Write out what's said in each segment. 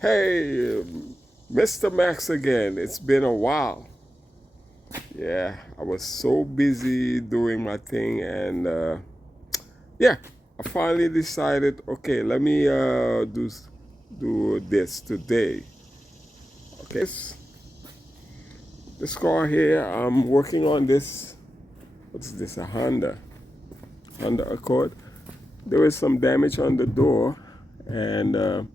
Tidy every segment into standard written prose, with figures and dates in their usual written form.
Hey, Mr. Max again. It's been a while. Yeah, I was so busy doing my thing, and yeah, I finally decided. Okay, let me do this today. Okay, this car here. I'm working on this. What's this? A Honda Accord. There was some damage on the door, and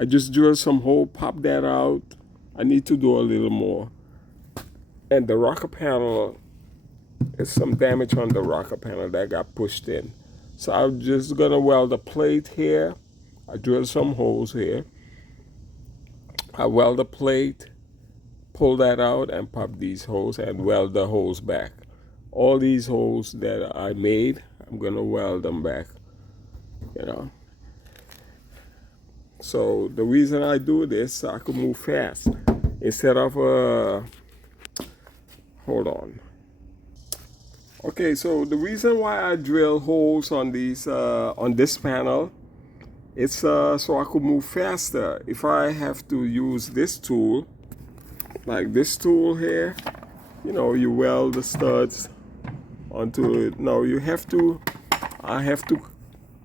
I just drilled some hole, popped that out. I need to do a little more. And the rocker panel, there's some damage on the rocker panel that got pushed in. So I'm just gonna weld a plate here. I drilled some holes here. I weld a plate, pull that out, and pop these holes and weld the holes back. All these holes that I made, I'm gonna weld them back, you know. So the reason I do this, so I can move fast. Instead of, hold on. Okay, so the reason why I drill holes on on this panel, it's so I could move faster. If I have to use this tool, like this tool here, you weld the studs onto it. No, I have to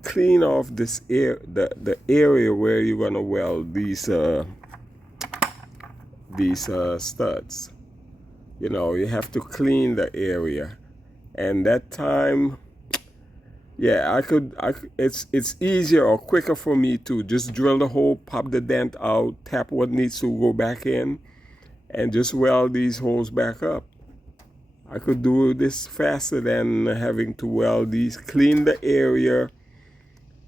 clean off the area where you're gonna weld these studs. You have to clean the area, and that time, yeah, it's easier or quicker for me to just drill the hole, pop the dent out, tap what needs to go back in, and just weld these holes back up. I could do this faster than having to weld these, clean the area.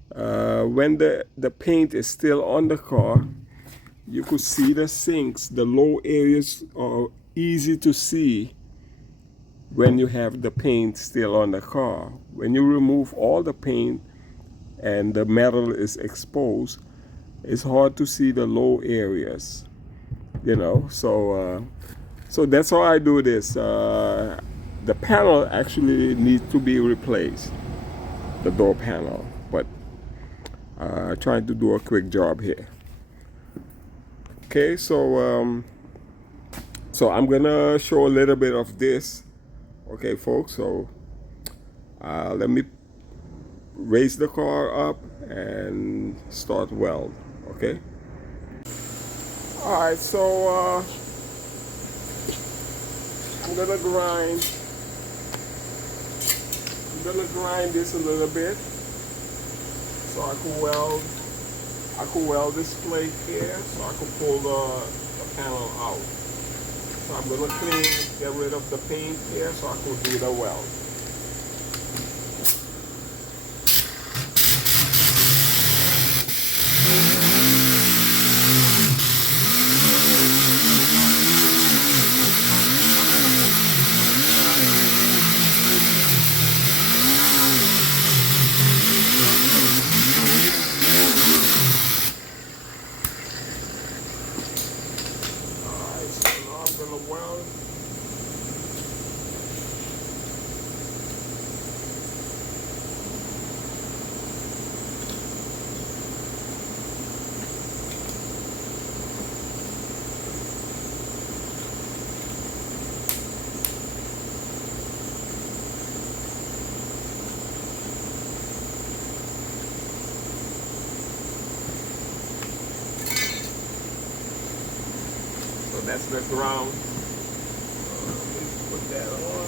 When the paint is still on the car, you could see the sinks. The low areas are easy to see when you have the paint still on the car. When you remove all the paint and the metal is exposed, it's hard to see the low areas, so that's how I do this. The panel actually needs to be replaced, the door panel, but trying to do a quick job here. Okay, so I'm gonna show a little bit of this. Okay, folks, so let me raise the car up and start weld. Okay. All right, so I'm gonna grind. I'm gonna grind this a little bit so I can weld. I can weld this plate here so I can pull the panel out. So I'm gonna get rid of the paint here so I can do the weld. Alright, so now I'm gonna weld. So that's the ground. Let's put that on.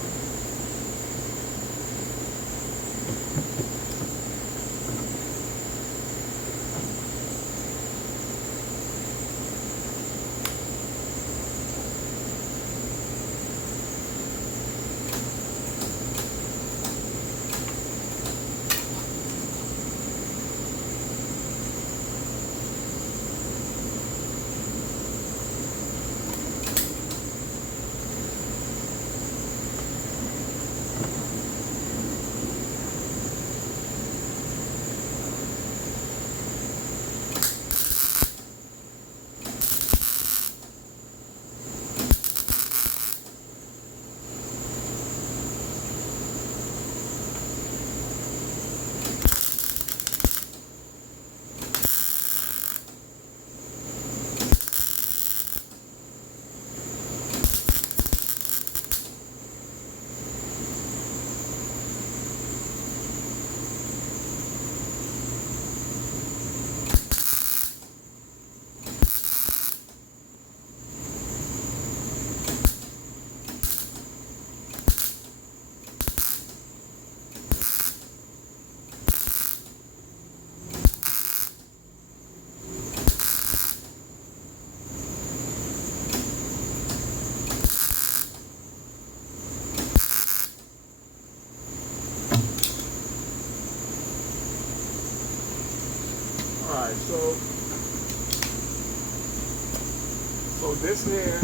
So this here,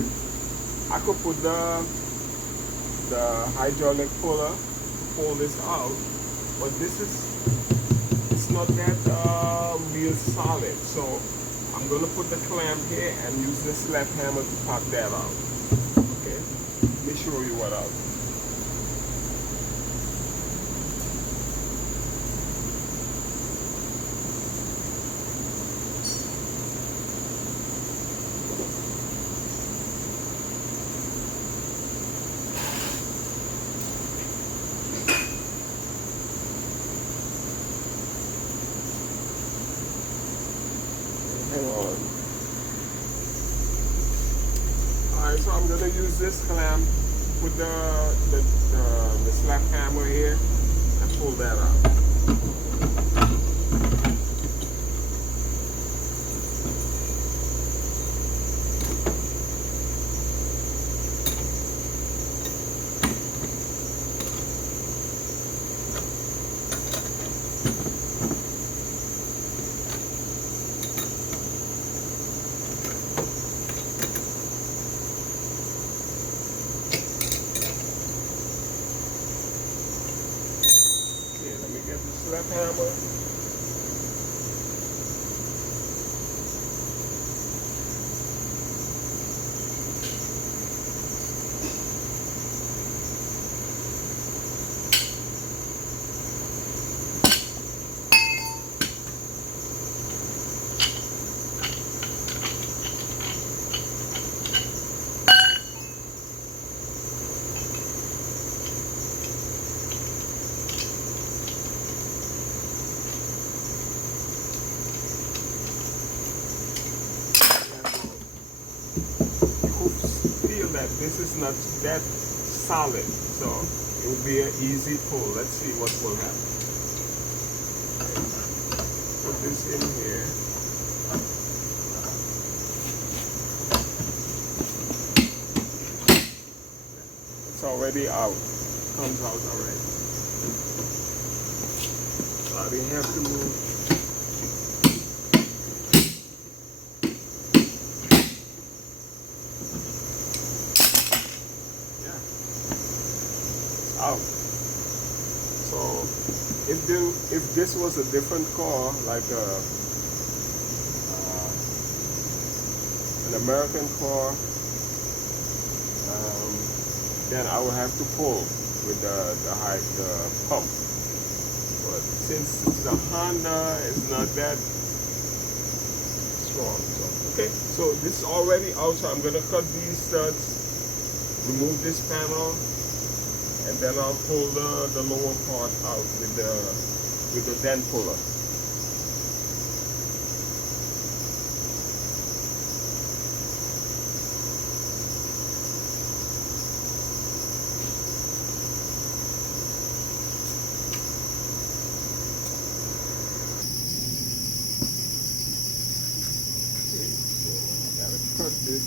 I could put the hydraulic puller to pull this out, but this is, it's not that real solid. So I'm gonna put the clamp here and use this left hammer to pop that out. Okay, let me show you what I'll do. Hang on. Alright, so I'm gonna use this clamp with the slap hammer here and pull that out. Okay, let me get the slap hammer. Feel that this is not that solid, so it will be an easy pull. Let's see what will happen. Put this in here. It's already out. Comes out already. So I didn't have to move. Out. So if this was a different car, like an American car, then I would have to pull with the pump. But since it's a Honda, it's not that strong. So okay, so this is already out. So I'm gonna cut these studs, remove this panel, and then I'll pull the lower part out with the dent puller. Okay, so I gotta cut this.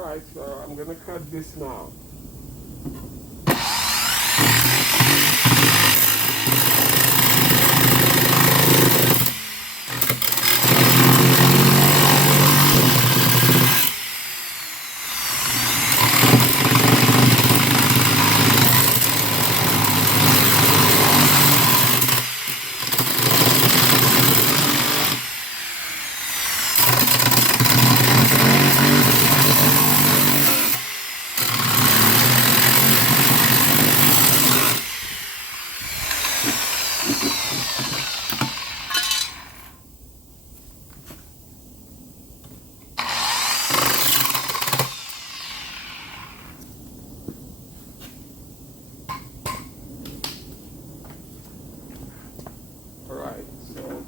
Alright, so I'm gonna cut this now. Alright, so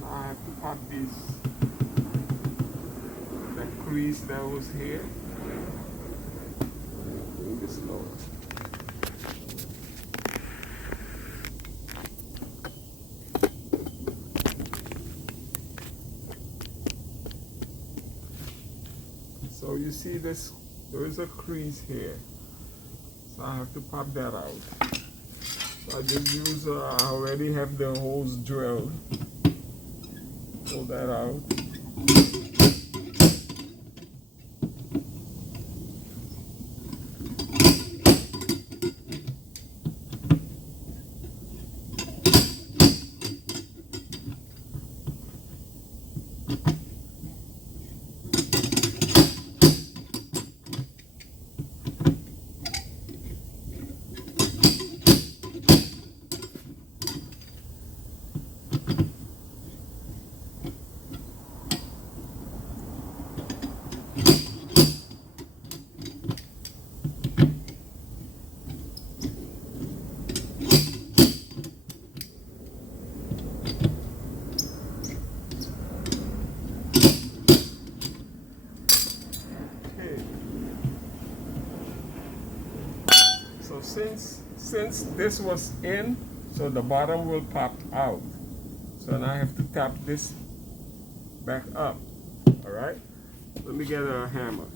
now I have to pop this, the crease that was here. Bring this lower. So you see this, there is a crease here. So I have to pop that out. So I just use, I already have the holes drilled. Pull that out. So since this was in, so the bottom will pop out. So now I have to tap this back up. All right. Let me get a hammer.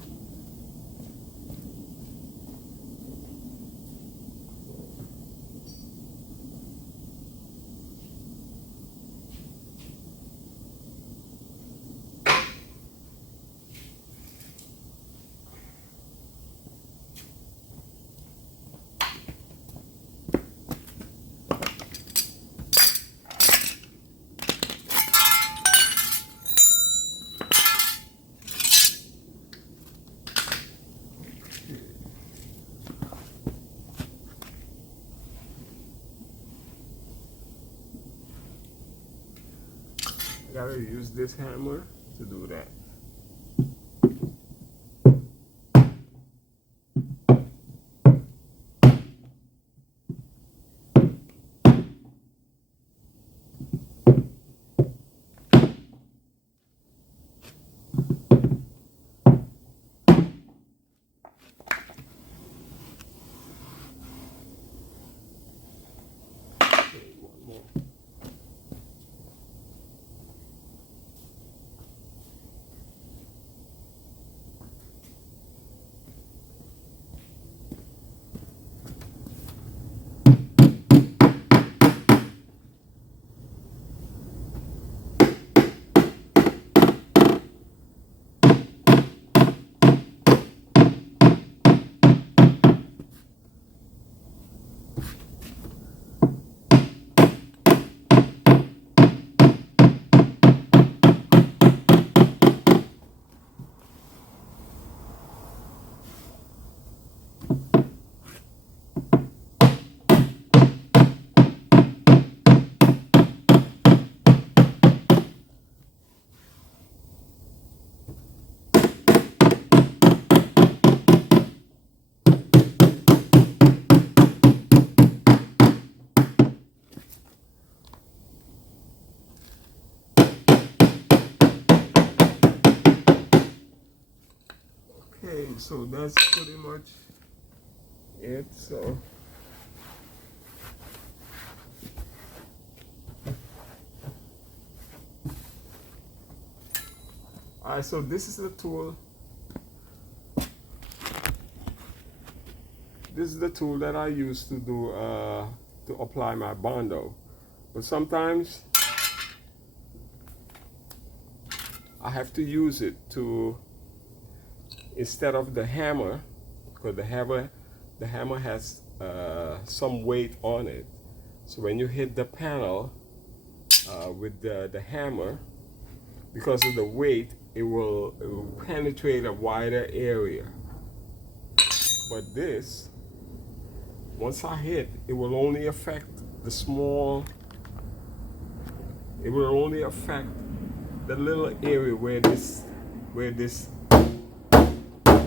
I gotta use this hammer to do that. Okay, one more. Okay, so that's pretty much it. So Alright, so this is the tool. This is the tool that I use to do to apply my Bondo. But sometimes I have to use it to, instead of the hammer, because the hammer has some weight on it. So when you hit the panel with the hammer, because of the weight, it will penetrate a wider area. But this, once I hit, it will only affect the small, it will only affect the little area where this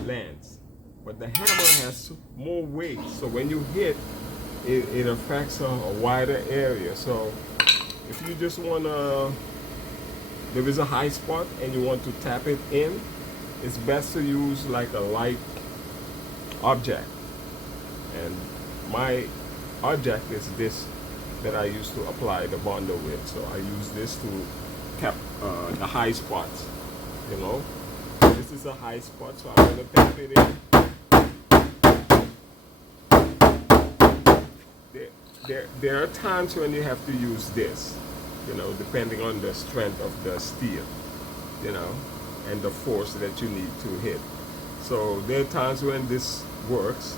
lands. But the hammer has more weight, so when you hit, it affects a wider area. So if you just want to, there is a high spot and you want to tap it in, it's best to use like a light object. And my object is this that I used to apply the Bondo with. So I use this to tap the high spots, you know. This is a high spot, so I'm going to tap it in. There are times when you have to use this, you know, depending on the strength of the steel, you know, and the force that you need to hit. So there are times when this works,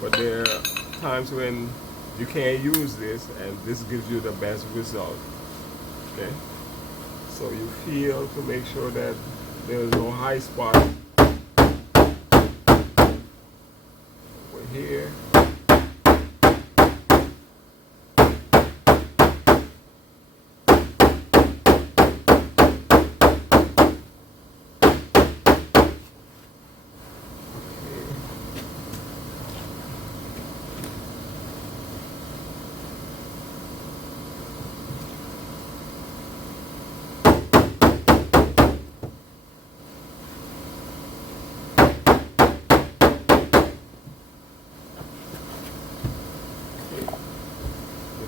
but there are times when you can't use this, and this gives you the best result. Okay, so you feel to make sure that there is no high spot over here.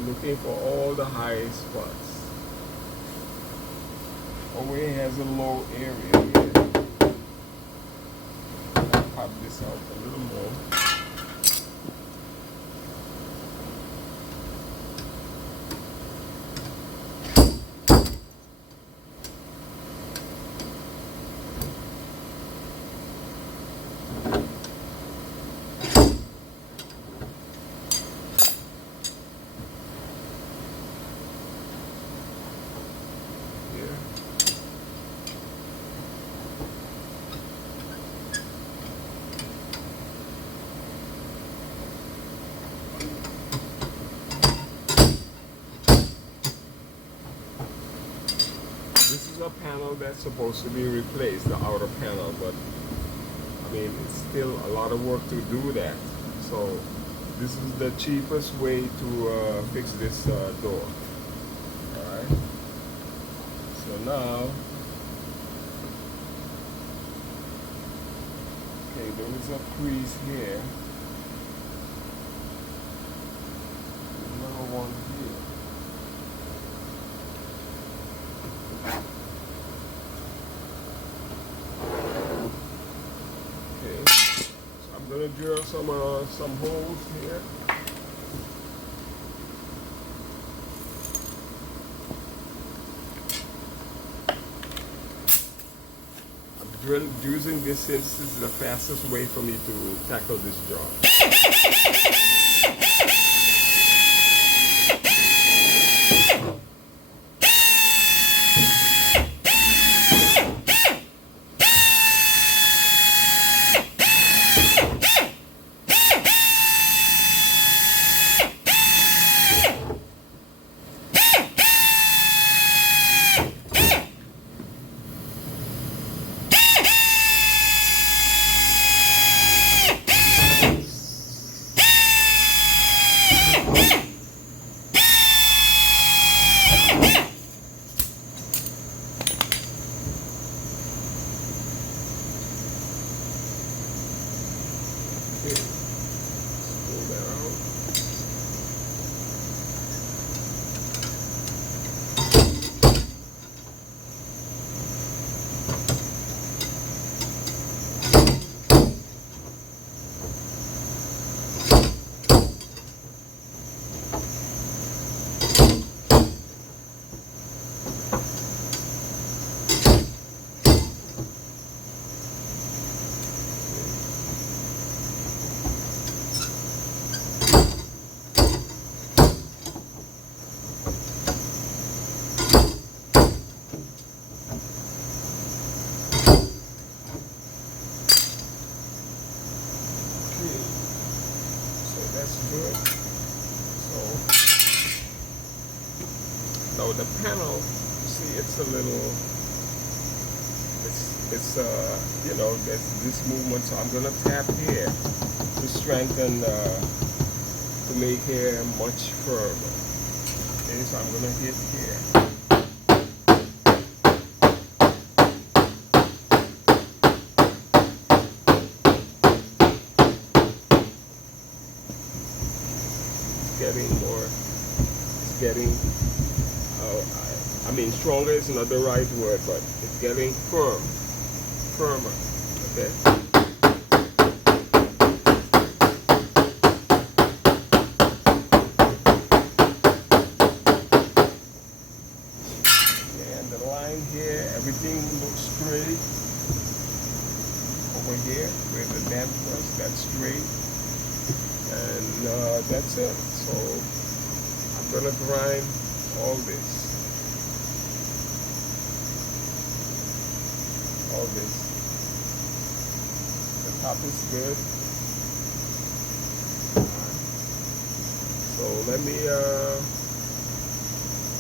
Looking for all the high spots. Over here has a low area here. I'll pop this out a little more. This is a panel that's supposed to be replaced, the outer panel, but I mean, it's still a lot of work to do that. So this is the cheapest way to fix this door. Alright, so now, okay, there is a crease here. Another one here. Okay, so I'm gonna drill some holes here. Using this since this is the fastest way for me to tackle this job. clean. So that's good. So now the panel, you see, it's a little, it's you know, there's this movement. So I'm gonna tap here to strengthen, to make here much firmer. Okay, so I'm gonna hit here. Getting more, it's getting, I mean, stronger is not the right word, but it's getting firmer, okay? And the line here, everything looks straight. Over here, where the dent was, that's straight. And that's it. So I'm gonna grind all this. The top is good. So let me,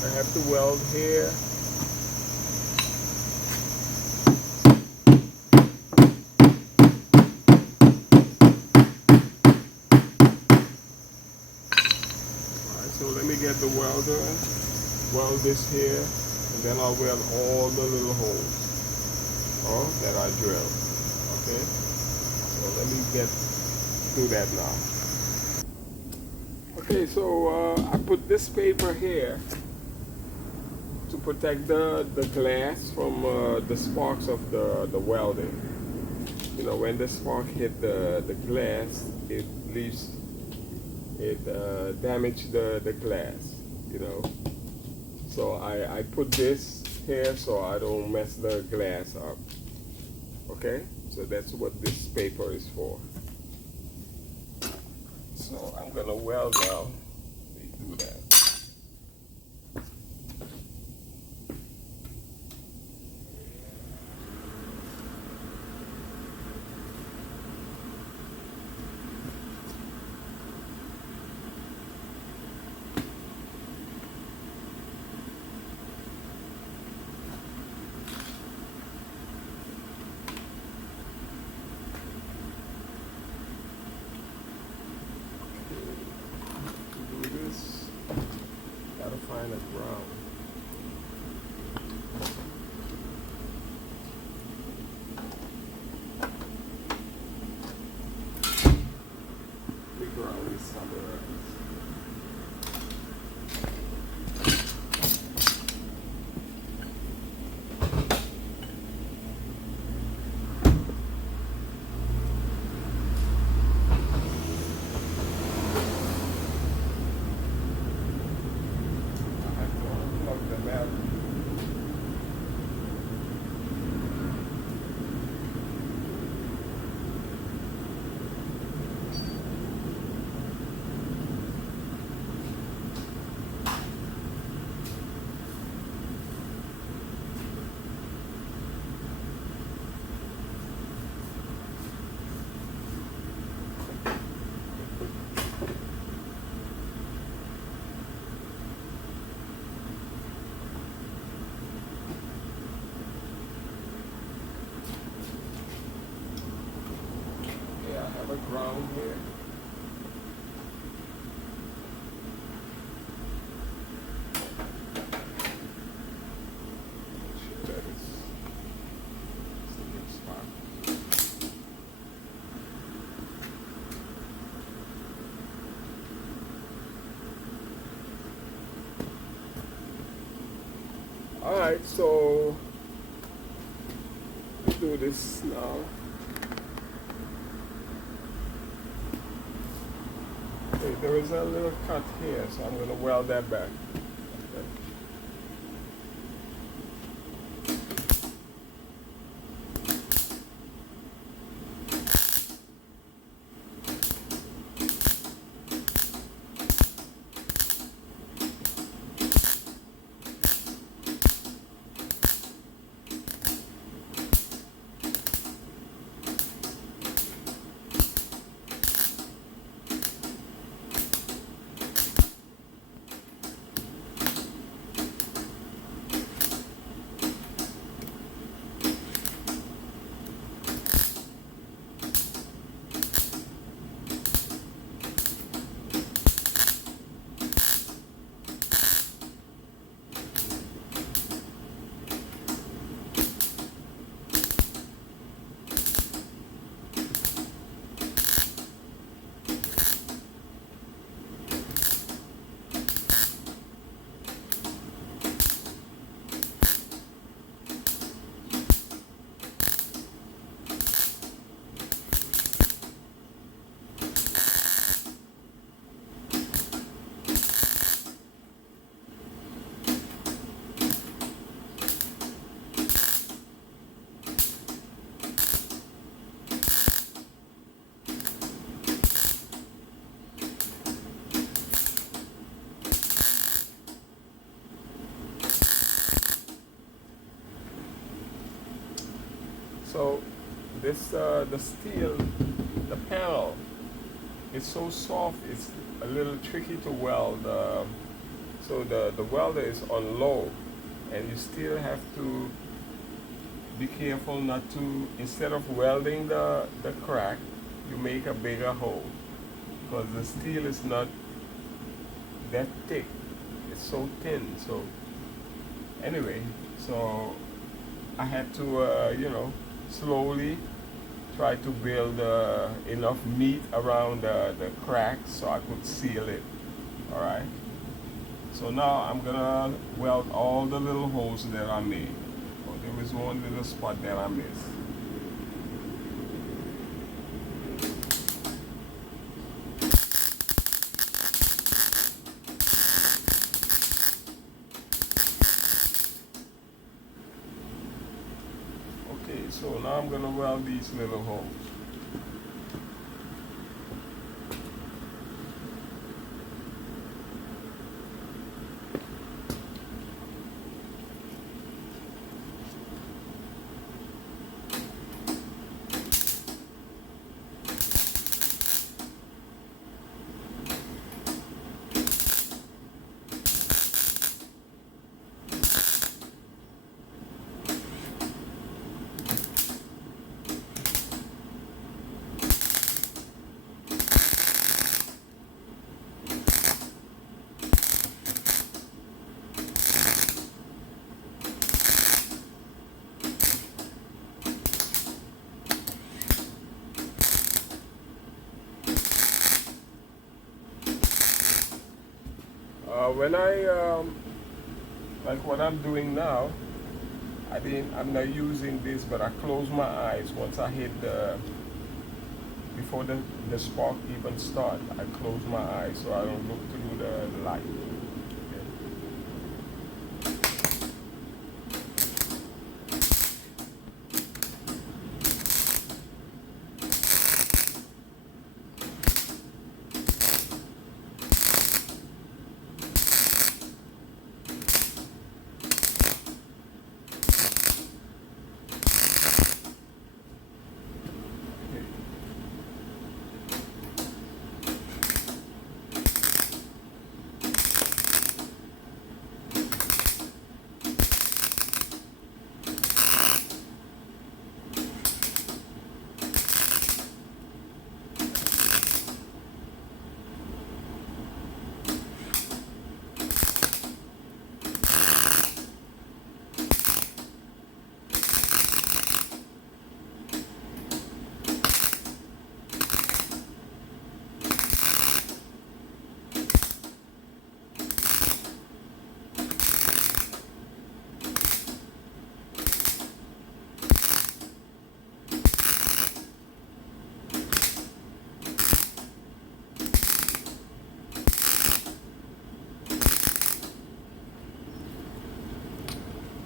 I have to weld here. So let me get the welder, weld this here, and then I'll weld all the little holes that I drilled. Okay, so let me do that now. Okay, so I put this paper here to protect the glass from the sparks of the welding. You know, when the spark hit the glass, it leaves, it damaged the glass, you know. So I put this here so I don't mess the glass up. Okay, so that's what this paper is for. So I'm gonna weld now. Let me do that. Gotta find a ground. The ground is somewhere else. Ground here. That is a good spot. All right, so let's do this now. There is a little cut here, so I'm going to weld that back. Okay. this the steel, the panel, it's so soft. It's a little tricky to weld. So the welder is on low, and you still have to be careful not to, instead of welding the crack, you make a bigger hole, because the steel is not that thick. It's so thin. So anyway, so I had to slowly try to build enough meat around the crack so I could seal it. All right. So now I'm gonna weld all the little holes that I made. Oh, there was one little spot that I missed. Okay, so now I'm gonna weld these little holes. When like what I'm doing now, I'm not using this, but I close my eyes once I hit before the spark even start. I close my eyes so I don't look through the light.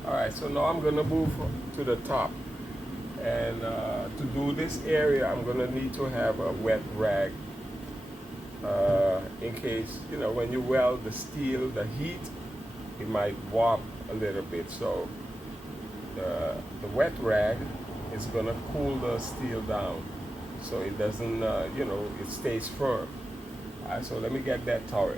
Alright, so now I'm gonna move to the top, and to do this area I'm gonna need to have a wet rag, in case, when you weld the steel, the heat, it might warp a little bit. So the wet rag is gonna cool the steel down so it doesn't, it stays firm. Alright, so let me get that towel.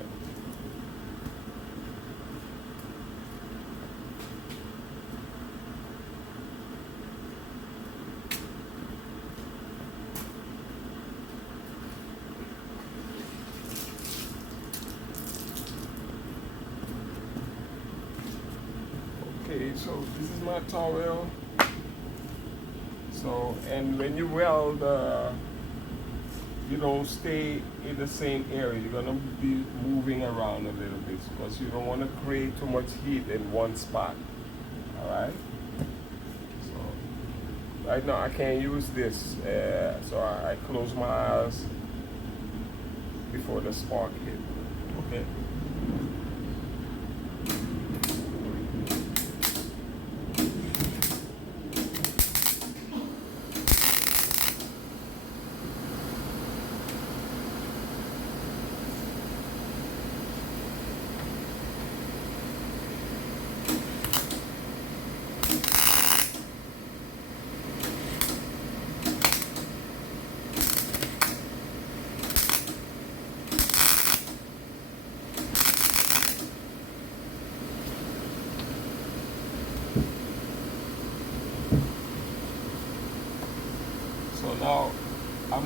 Okay, so this is my towel. So, and when you weld, you don't stay in the same area. You're gonna be moving around a little bit because you don't want to create too much heat in one spot. All right. So right now I can't use this, so I close my eyes before the spark hit. Okay.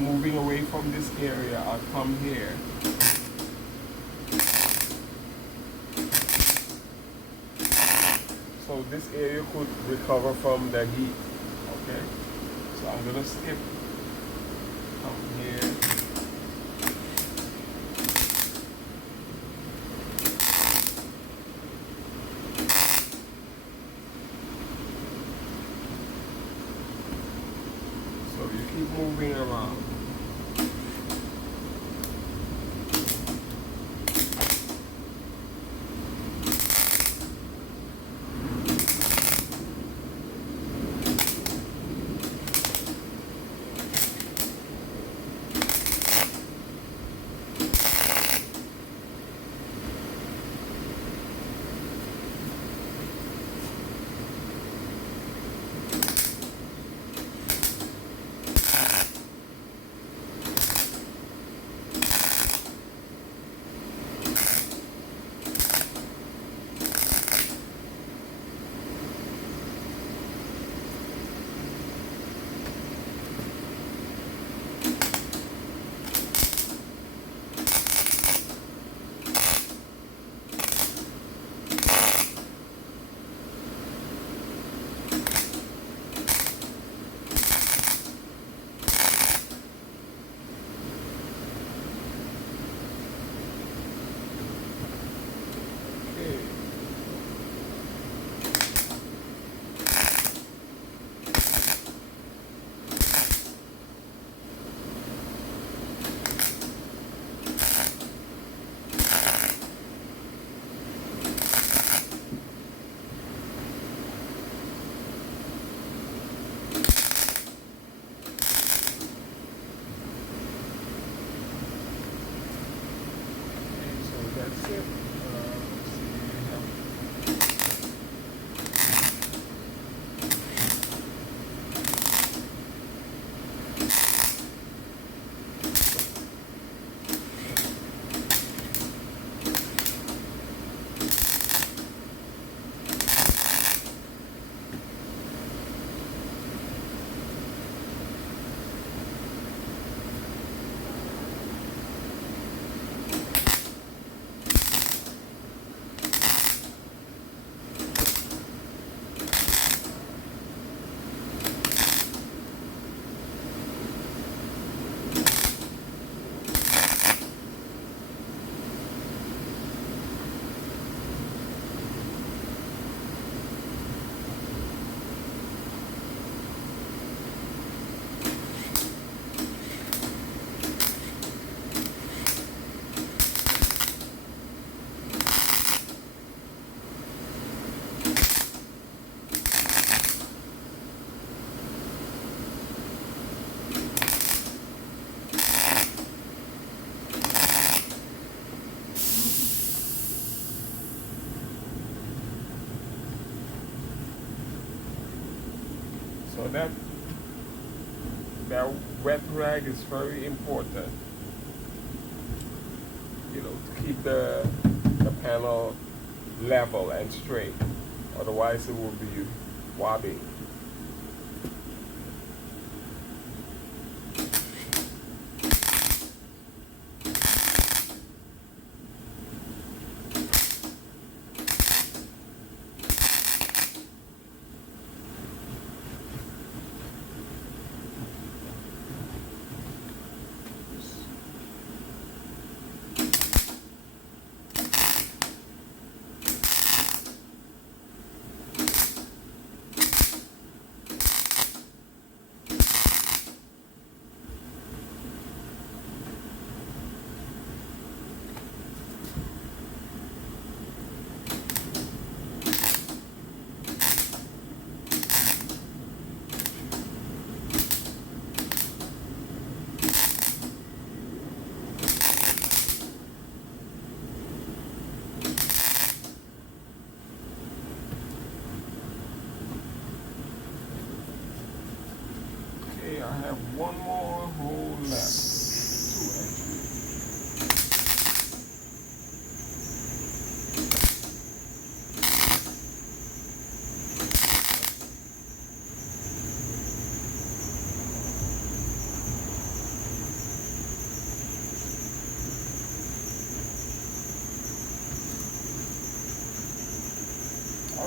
moving away from this area, I'll come here. So this area could recover from the heat. Okay? So I'm gonna skip, come here. So you keep moving around. That's it. So that wet rag is very important, to keep the panel level and straight. Otherwise, it will be wobbly.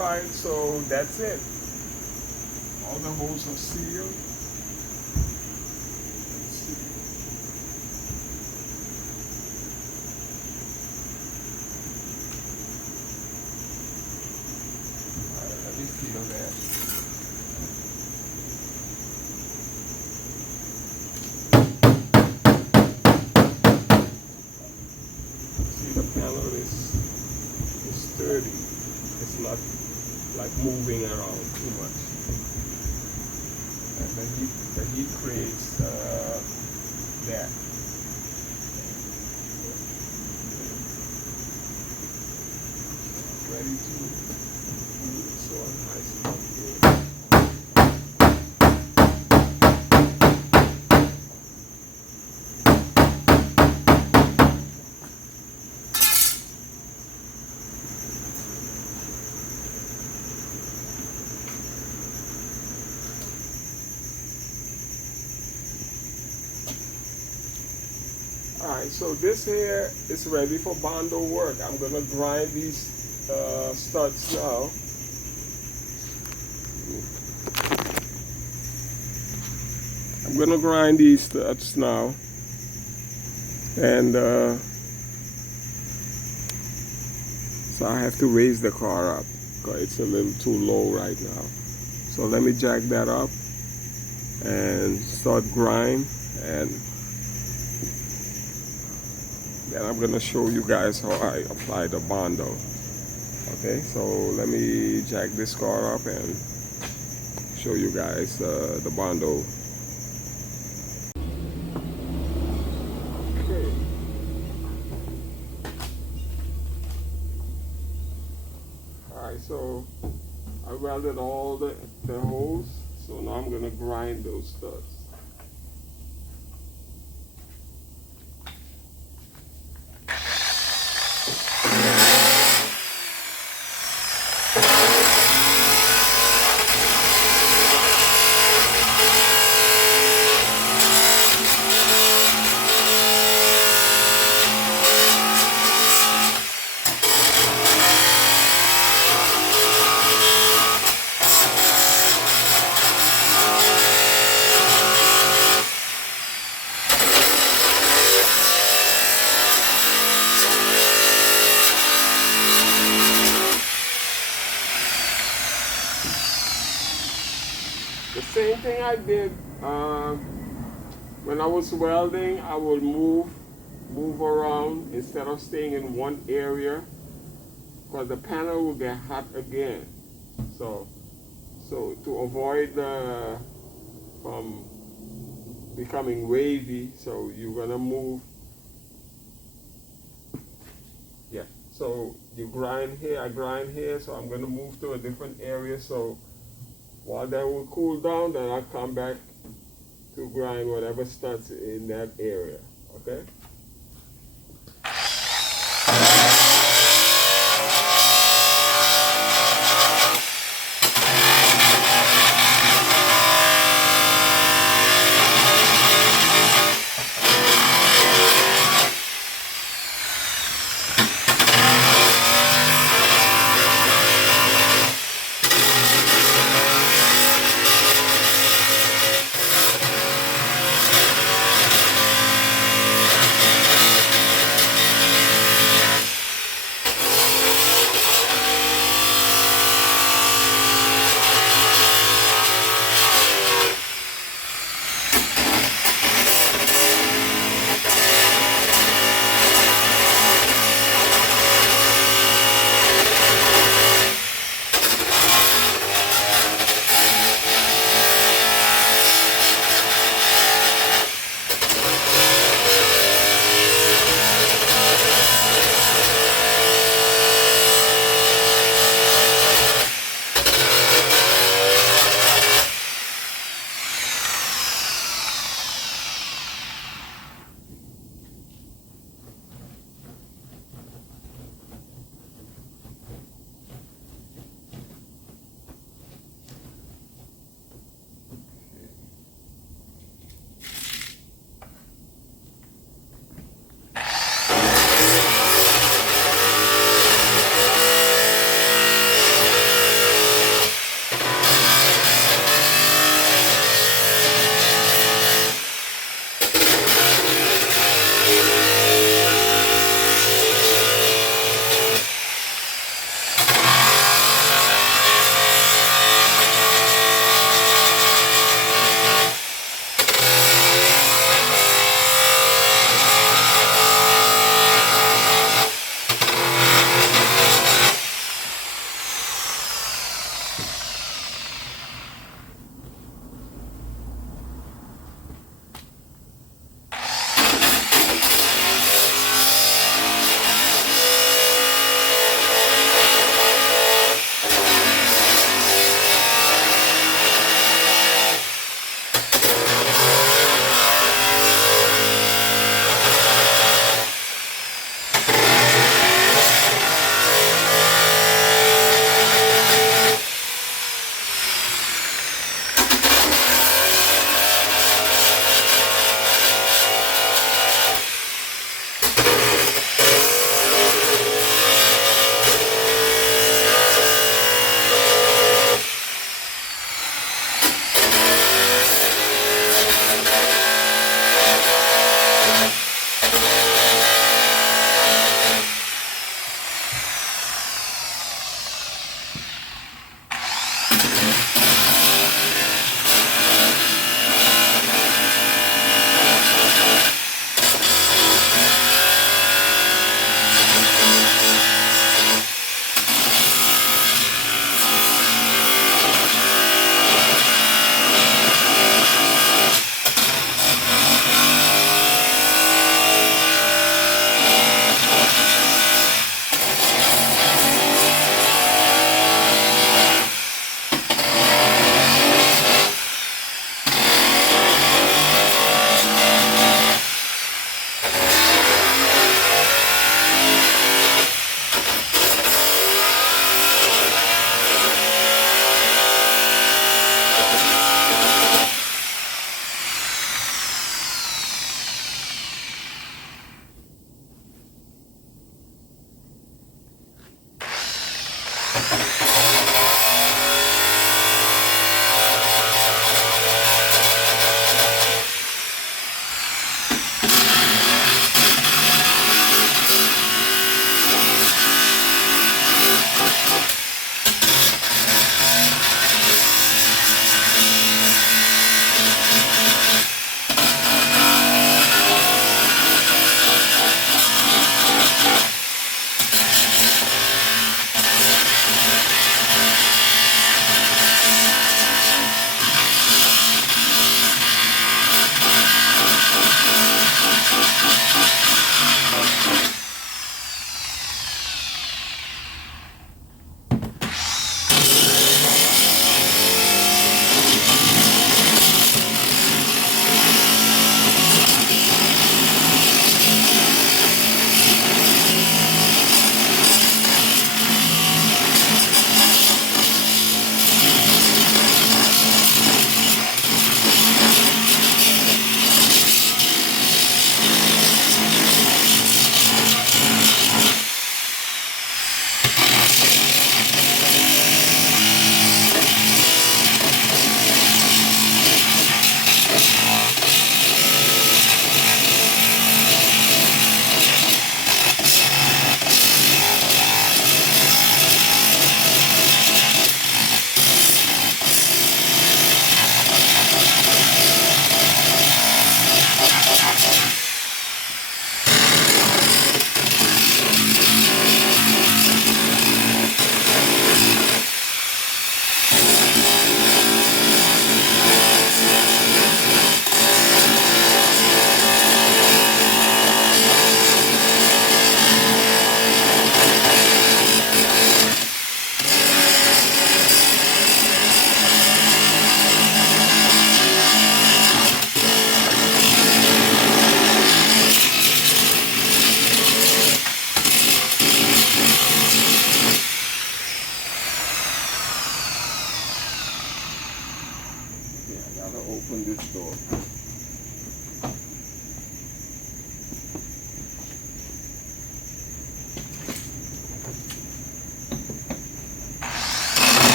Alright, so that's it. All the holes are sealed. Let's see. Alright, let me feel that. See, the panel is sturdy. It's not like moving around too much. And the heat creates that. Ready to move so nice and good. Alright, so this here is ready for Bondo work. I'm going to grind these studs now. I'm going to grind these studs now. And so I have to raise the car up because it's a little too low right now. So let me jack that up and start grind, and then I'm gonna show you guys how I apply the Bondo. Okay, so let me jack this car up and show you guys the Bondo. Okay. Alright, so I welded all the holes, so now I'm gonna grind those studs. The same thing I did when I was welding. I would move around instead of staying in one area, because the panel will get hot again. So to avoid from becoming wavy, so you're gonna move. Yeah. So you grind here, I grind here, so I'm gonna move to a different area. So while that will cool down, then I'll come back to grind whatever studs in that area, okay?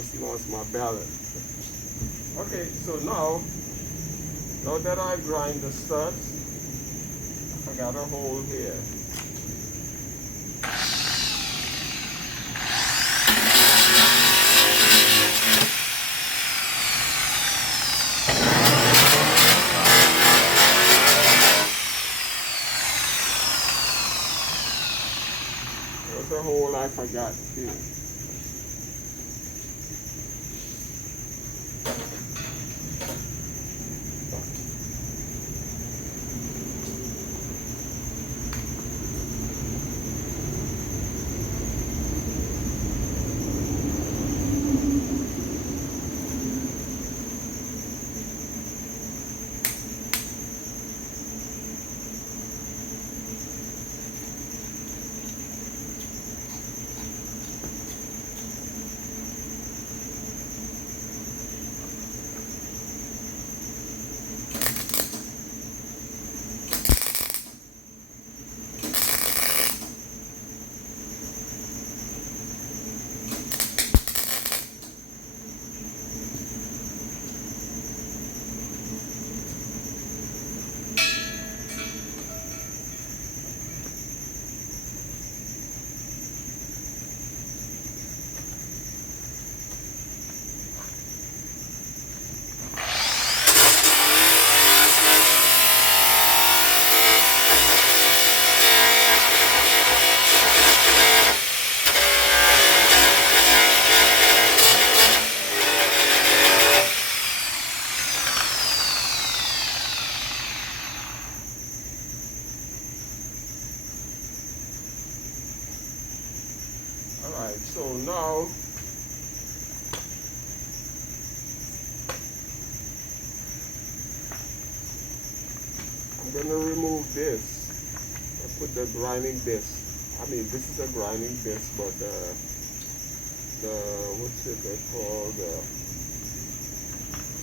almost lost my balance. Okay, so now that I grind the studs, I got a hole here. There's a hole I forgot here. Alright, so now I'm gonna remove this and put the grinding disc. I mean, this is a grinding disc, but the what's it they called?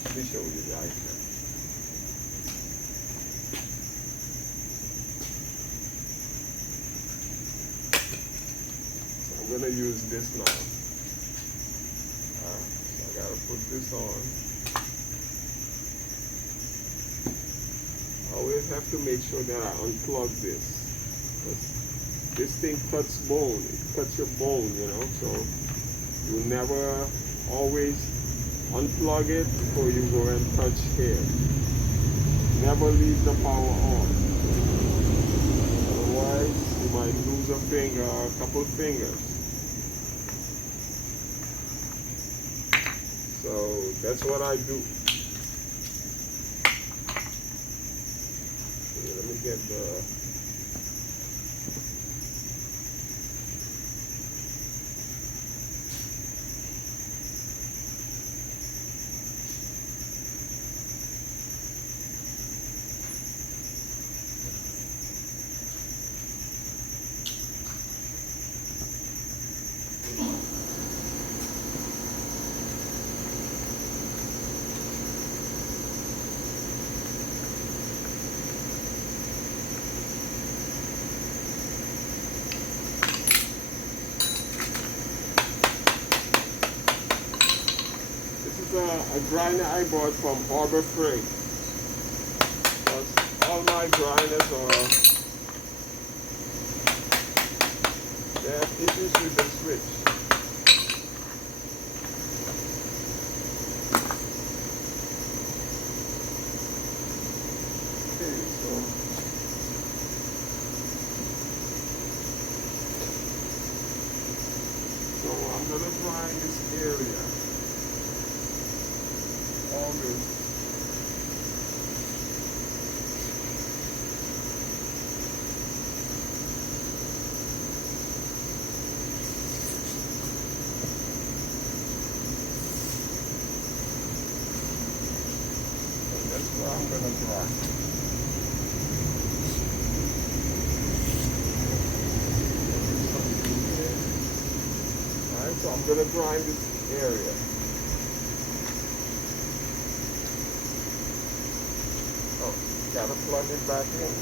Let me show you guys that. So I'm gonna use this now. So I gotta put this on. I always have to make sure that I unplug this, because this thing cuts bone. It cuts your bone, you know. So you never always unplug it before you go and touch here. Never leave the power on. Otherwise, you might lose a finger or a couple fingers. So that's what I do. Okay, let me get the a grinder I bought from Harbor Freight. Because all my grinders they have issues with the switch. Okay, so I'm gonna grind this area. All this. And that's where I'm gonna grind. Alright, so I'm gonna grind this area. Gotta plug it back in.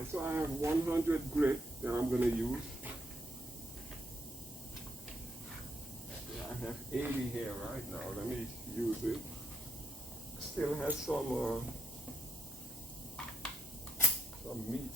Alright, so I have 100 grit that I'm going to use. Yeah, I have 80 here right now. Let me use it. Still has some meat.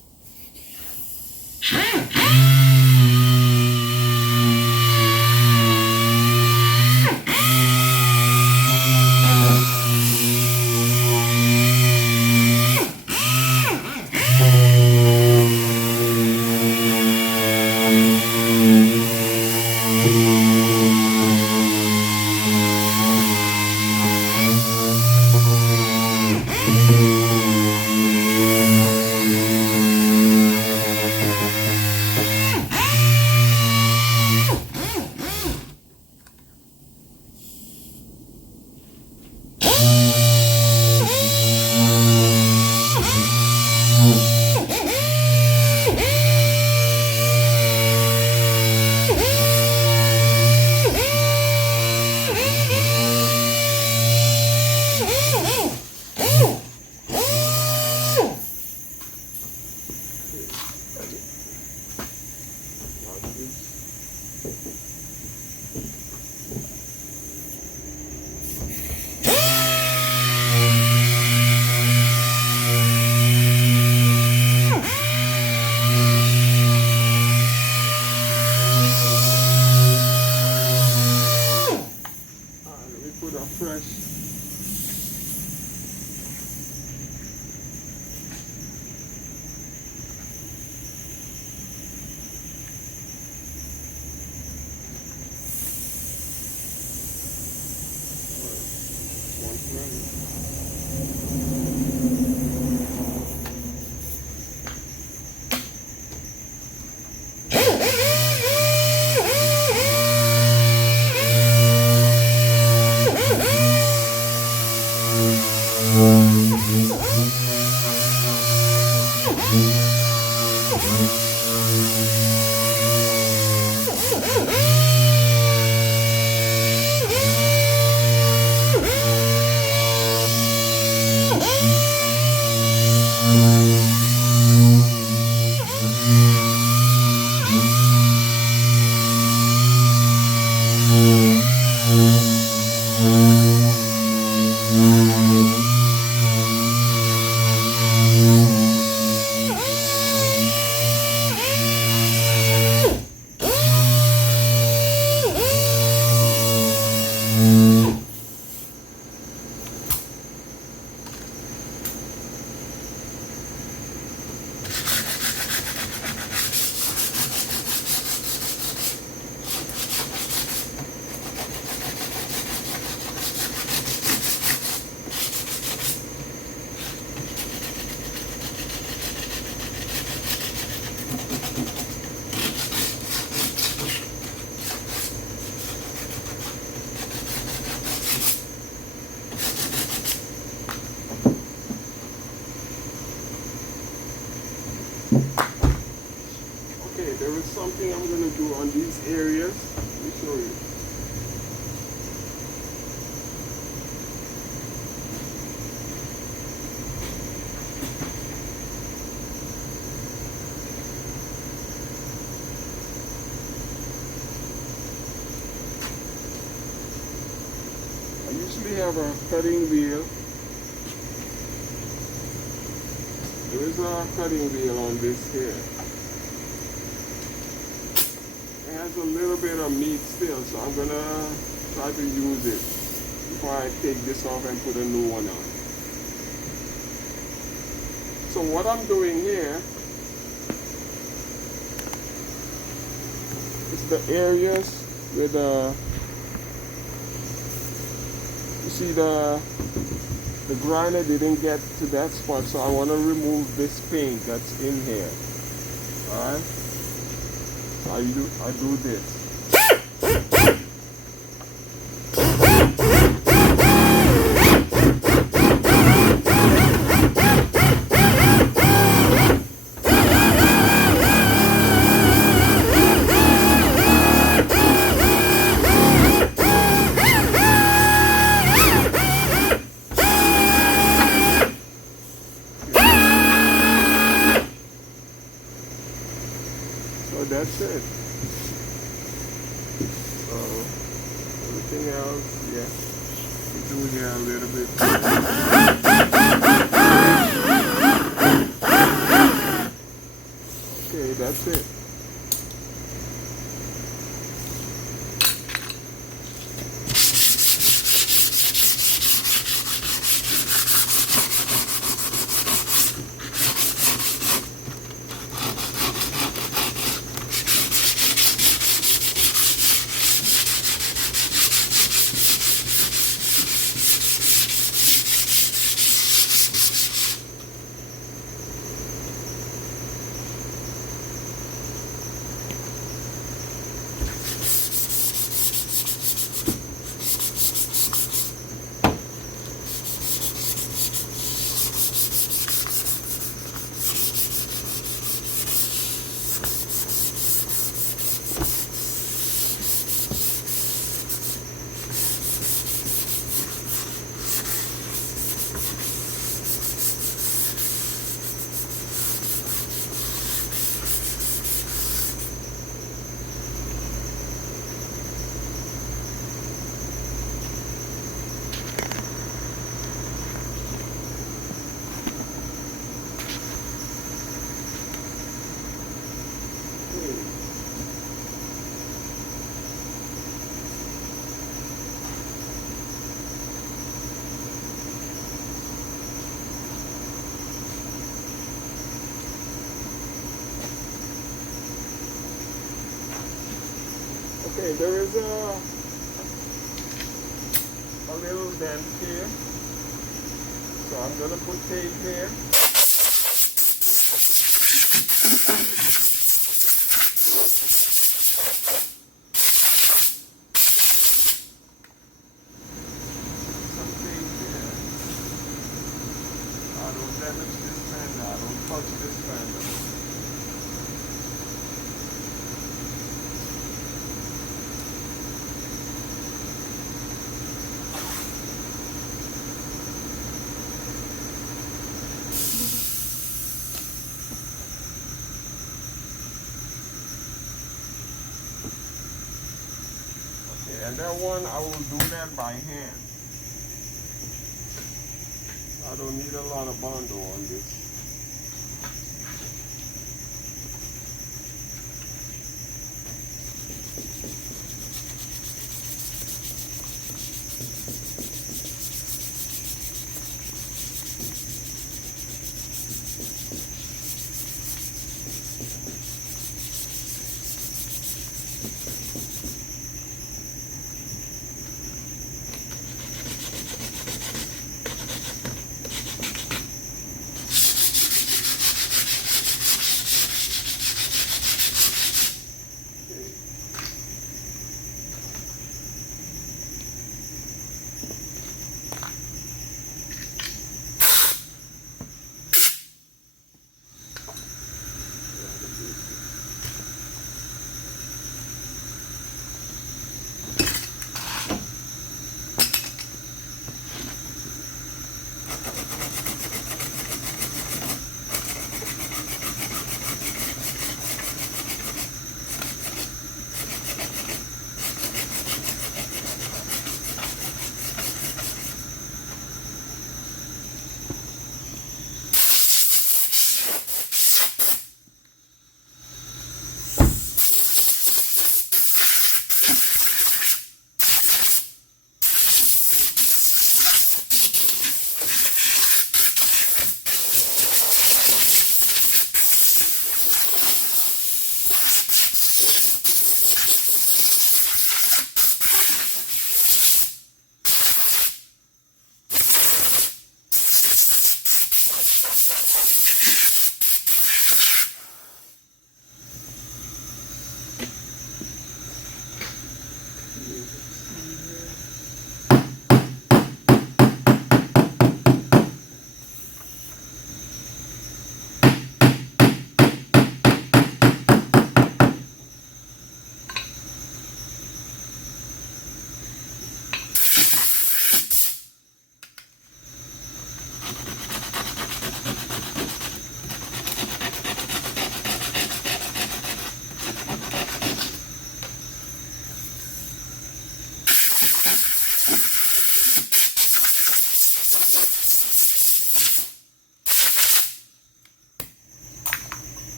There is something I'm going to do on these areas. Let me show you. I usually have a cutting wheel. There is a cutting wheel on this here. Has a little bit of meat still, so I'm gonna try to use it before I take this off and put a new one on. So what I'm doing here is the areas where you see the grinder didn't get to that spot, so I want to remove this paint that's in here. Alright? I do this. So that's it. So everything else, yeah, we do here a little bit. Okay, that's it. Okay, there is a little dent here, so I'm gonna put tape here. Some tape here. I don't damage this fender. I don't touch this fender. And that one, I will do that by hand. I don't need a lot of Bondo on this.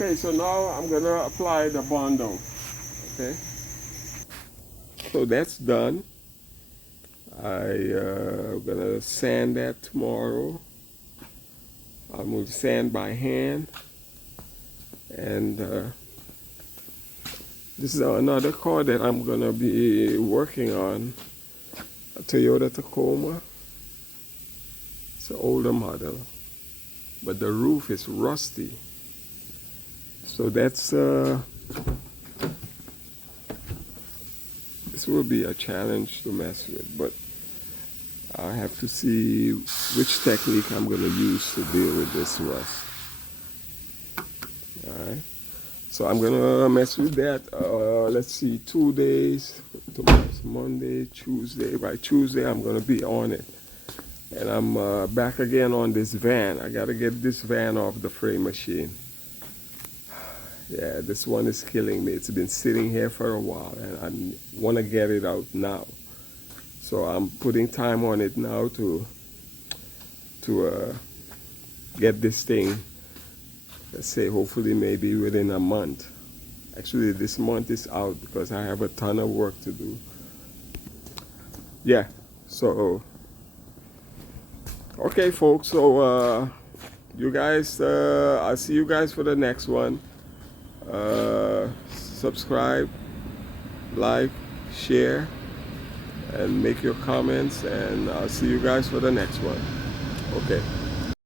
Okay, so now I'm gonna apply the Bondo. Okay, so that's done. Gonna sand that tomorrow. I'm gonna sand by hand, and this is another car that I'm gonna be working on. A Toyota Tacoma. It's an older model, but the roof is rusty. So that's this will be a challenge to mess with, but I have to see which technique I'm going to use to deal with this rust. Alright, so I'm going to mess with that. Let's see, 2 days. Tomorrow's Monday, Tuesday. By Tuesday, I'm going to be on it. And I'm back again on this van. I got to get this van off the frame machine. Yeah, this one is killing me. It's been sitting here for a while, and I want to get it out now. So I'm putting time on it now to get this thing, let's say hopefully maybe within a month. Actually, this month is out because I have a ton of work to do. Yeah, so, okay folks, so you guys, I'll see you guys for the next one. Subscribe, like, share, and make your comments, and I'll see you guys for the next one. Okay.